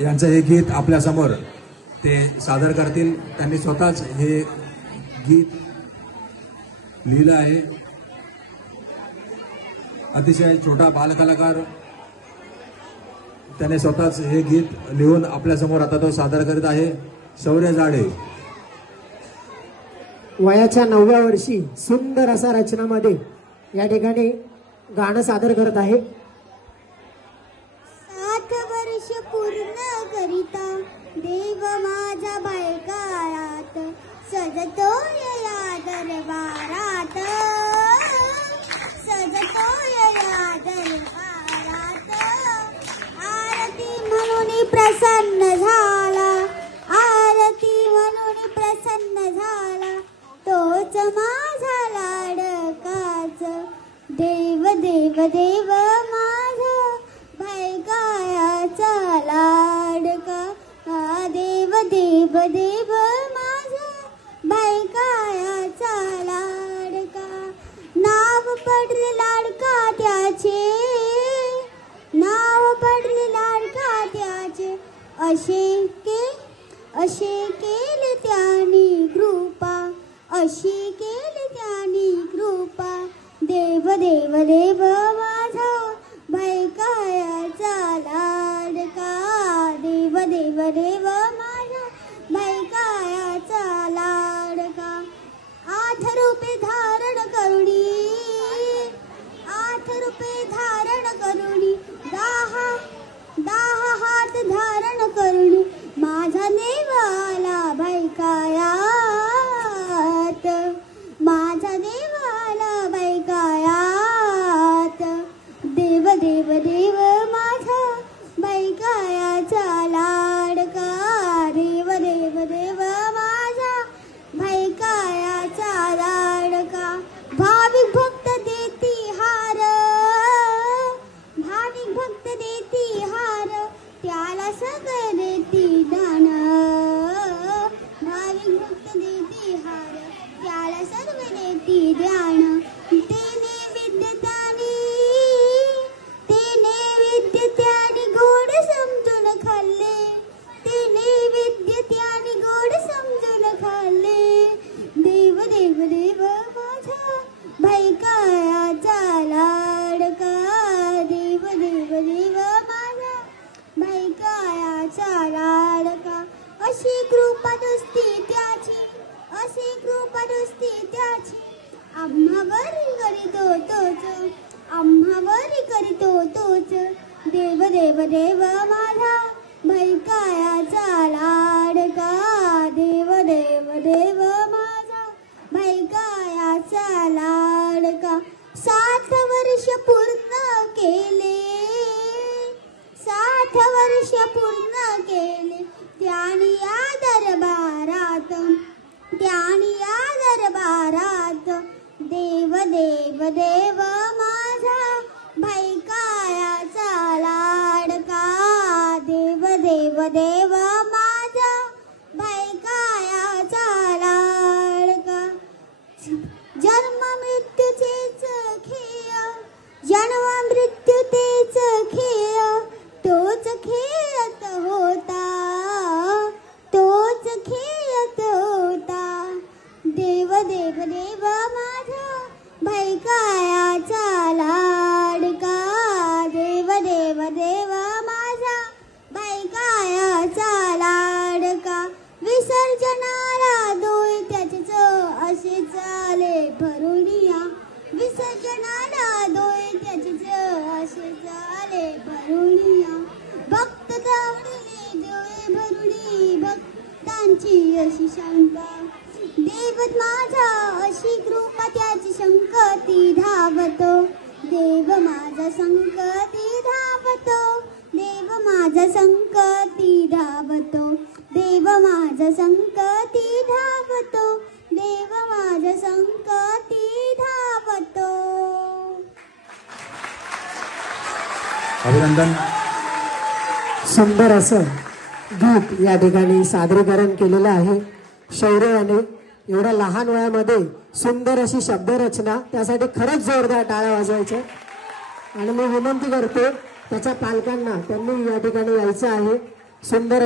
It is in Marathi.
यांचं हे गीत आपल्या समोर ते सादर करतील। त्यांनी स्वतःच हे गीत लिहिलं आहे। अतिशय छोटा बालकलाकार त्याने स्वतःच हे गीत लिहून आपल्या समोर आता तो सादर करीत आहे। शौर्य जाडे वयाच्या 9व्या वर्षी सुंदर असा रचनामध्ये या ठिकाणी गाणं सादर करत आहे। 7 वर्ष पूर्ण करिता देव माझ्या बायकाळात सजतोय या दरबारात, सजतोय या दरबारात। आरती म्हणून प्रसन्न झाला, आरती म्हणून प्रसन्न झाला, तोच माझा लाडकाच देव देव देव माझा बायकाळाचा लाडका। देव देव देव माझा बायकाळाचा लाडका। नाव पडले लाडका त्याचे, नाव पडले लाडका त्याचे, असे केले त्यानी कृपा, अशी केली त्यानी कृपा। देव देव देव माझा बायकाळाचा लाडका, देव देव देव माझा बायकाळाचा लाडका। 8 रूपे धारण करुणी, 8 रूपे धारण करुणी, 10 हात धारण करुणी, माझा देव आला बायकाळात, माझा देव आला बायकाळात। देव देव देव माझा बायकाळाचा लाडका, देव देव देव माझा बायकाळाचा लाडका। भाविक भक्त देती हार, भाविक भक्त देती हार, त्याला सगळं देती दान, भाविक भक्त देती हार, त्याला सर्व देती ध्यान। ते नैवेद्य त्याने गोड समजून खाल्ले, ते नैवेद्य त्याने गोड समजून खाल्ले। देव देव देव माझा बायकाळाचा लाडका, देव देव देव माझा बायकाळाचा लाडका। अशी कृपा नुसती त्याची, अशी कृपा नुसती त्याची, आम्हावर करीतो तोच, आम्हावर करीतो तोच। देव देव देव माझा बायकाळाचा लाडका, देव देव देव माझा बायकाळाचा लाडका। 7 वर्ष पूर्ण केले, 7 वर्ष पूर्ण केले, त्याने या दरबारात, त्याने या दरबारात। देव देव देव माझा बायकाळाचा लाडका, देव देव देव माझा बायकाळाचा लाडका। जन्म मृत्यूचेच खेळ, जन्म मृत्यूचेच खेळ, तोच खेळत होता, तोच खेळत होता। देव देव देव माझा बायकाळाचा लाडका, देव देव देव माझा बायकाळाचा लाडका। विसर्जनाला डोळे त्याचेच असे झाले भरुनिया, विसर्जनाला डोळे त्याचेच असे झाले भरुनिया। भक्त धावले डोळे भरुनी, भक्तांची अशी शंका, देव माझा अशी कृपा त्याची संकटी धावतो, देव माझा संकटी धावतो, देव माझा संकटी धावतो, देव माझा संकटी धावतो, देव माझा संकटी धावतो। अभिनंदन। सुंदर असं गीत या ठिकाणी सादरीकरण केलेलं आहे शौर्य याने। एवढ्या लहान वयामध्ये सुंदर अशी शब्दरचना, त्यासाठी खरंच जोरदार टाळ्या वाजवायच्या। आणि मी विनंती करतो त्याच्या पालकांना, त्यांनी या ठिकाणी यायचं आहे। सुंदर